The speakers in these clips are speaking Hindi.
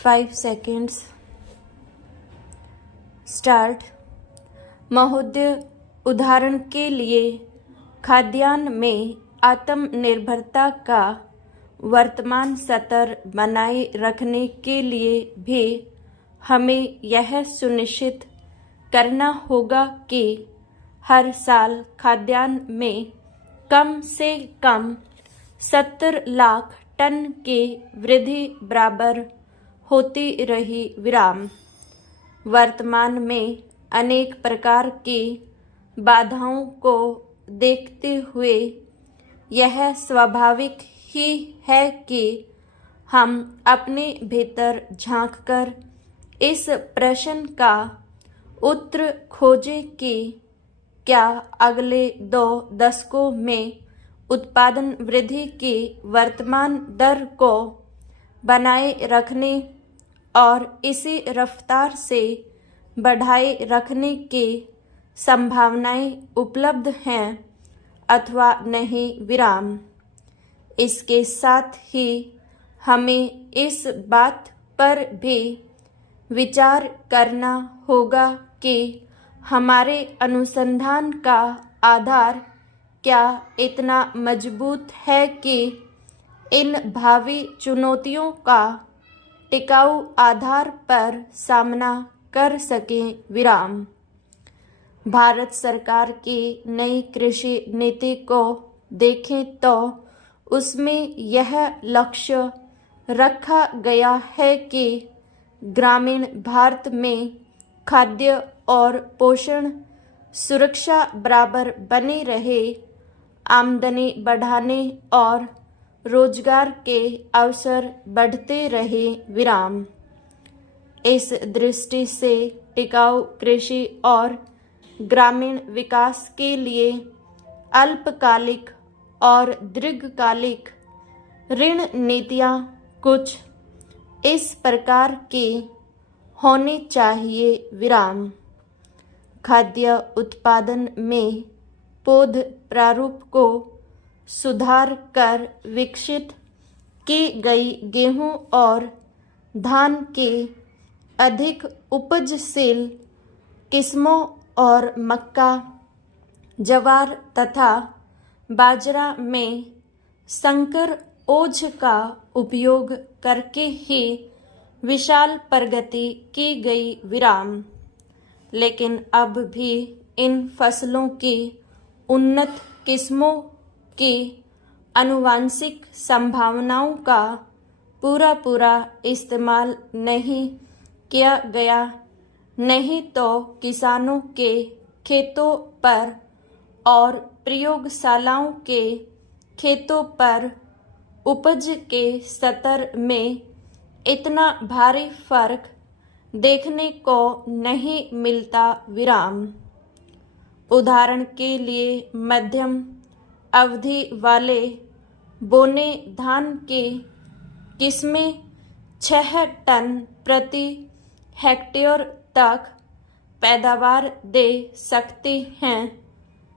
5 seconds. स्टार्ट। महोदय, उदाहरण के लिए खाद्यान्न में आत्मनिर्भरता का वर्तमान स्तर बनाए रखने के लिए भी हमें यह सुनिश्चित करना होगा कि हर साल खाद्यान्न में कम से कम 70 लाख टन की वृद्धि बराबर होती रही। वर्तमान में अनेक प्रकार की बाधाओं को देखते हुए यह स्वाभाविक ही है कि हम अपने भीतर झांककर इस प्रश्न का उत्तर खोजें कि क्या अगले 2 दशकों में उत्पादन वृद्धि की वर्तमान दर को बनाए रखने और इसी रफ्तार से बढ़ाए रखने की संभावनाएं उपलब्ध हैं अथवा नहीं। इसके साथ ही हमें इस बात पर भी विचार करना होगा कि हमारे अनुसंधान का आधार क्या इतना मजबूत है कि इन भावी चुनौतियों का टिकाऊ आधार पर सामना कर सकें। भारत सरकार की नई कृषि नीति को देखें तो उसमें यह लक्ष्य रखा गया है कि ग्रामीण भारत में खाद्य और पोषण सुरक्षा बराबर बनी रहे, आमदनी बढ़ाने और रोजगार के अवसर बढ़ते रहे। इस दृष्टि से टिकाऊ कृषि और ग्रामीण विकास के लिए अल्पकालिक और दीर्घकालिक ऋण नीतियाँ कुछ इस प्रकार की होनी चाहिए। खाद्य उत्पादन में पौध प्रारूप को सुधार कर विकसित की गई गेहूं और धान की अधिक उपजशील किस्मों और मक्का, ज्वार तथा बाजरा में संकर ओज का उपयोग करके ही विशाल प्रगति की गई। लेकिन अब भी इन फसलों की उन्नत किस्मों की आनुवंशिक संभावनाओं का पूरा इस्तेमाल नहीं किया गया, नहीं तो किसानों के खेतों पर और प्रयोगशालाओं के खेतों पर उपज के स्तर में इतना भारी फर्क देखने को नहीं मिलता। उदाहरण के लिए मध्यम अवधि वाले बोने धान की किस्में 6 टन प्रति हेक्टेयर तक पैदावार दे सकती हैं,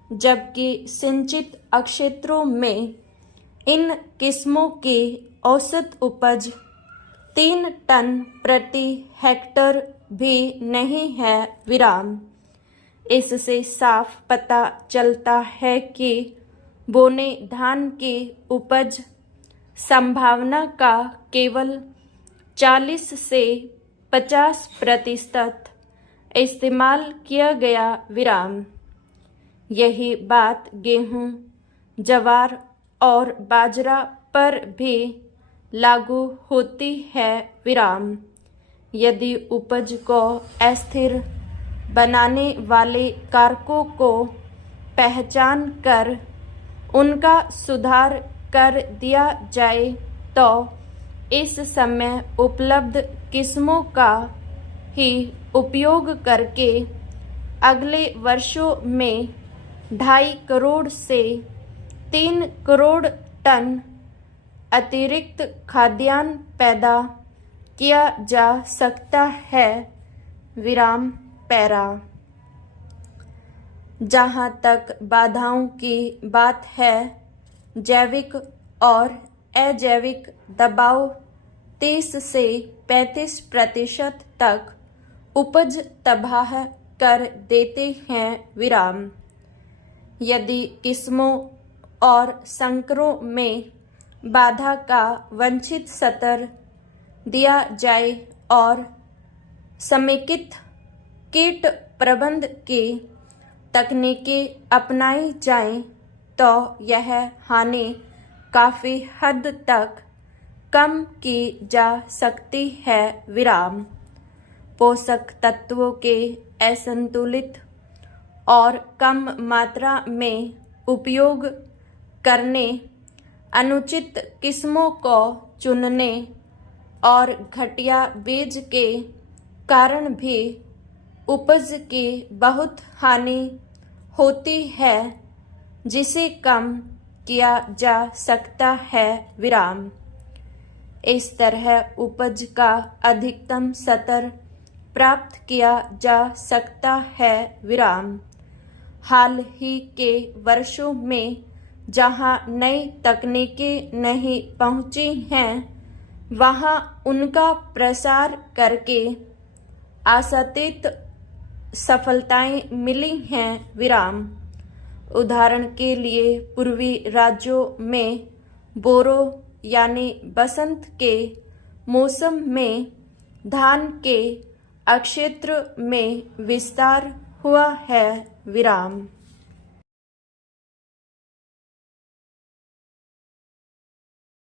जबकि सिंचित क्षेत्रों में इन किस्मों की औसत उपज 3 टन प्रति हेक्टेयर भी नहीं है। इससे साफ पता चलता है कि बोने धान की उपज संभावना का केवल 40 से 50% इस्तेमाल किया गया। यही बात गेहूं, ज्वार और बाजरा पर भी लागू होती है। यदि उपज को अस्थिर बनाने वाले कारकों को पहचान कर उनका सुधार कर दिया जाए तो इस समय उपलब्ध किस्मों का ही उपयोग करके अगले वर्षों में 2.5 करोड़ से 3 करोड़ टन अतिरिक्त खाद्यान्न पैदा किया जा सकता है। जहाँ तक बाधाओं की बात है, जैविक और अजैविक दबाव 30 से 35% तक उपज तबाह कर देते हैं। विराम। यदि किस्मों और संकरों में बाधा का वांछित स्तर दिया जाए और समेकित कीट प्रबंधन की तकनीकें अपनाई जाएं, तो यह हानि काफ़ी हद तक कम की जा सकती है। विराम। पोषक तत्वों के असंतुलित और कम मात्रा में उपयोग करने, अनुचित किस्मों को चुनने और घटिया बीज के कारण भी उपज की बहुत हानि होती है, जिसे कम किया जा सकता है। विराम। इस तरह उपज का अधिकतम स्तर प्राप्त किया जा सकता है। विराम। हाल ही के वर्षों में जहां नई तकनीकें नहीं पहुंची हैं, वहां उनका प्रसार करके आशातीत सफलताएं मिली हैं। विराम। उदाहरण के लिए पूर्वी राज्यों में बोरो यानी बसंत के मौसम में धान के क्षेत्र में विस्तार हुआ है। विराम।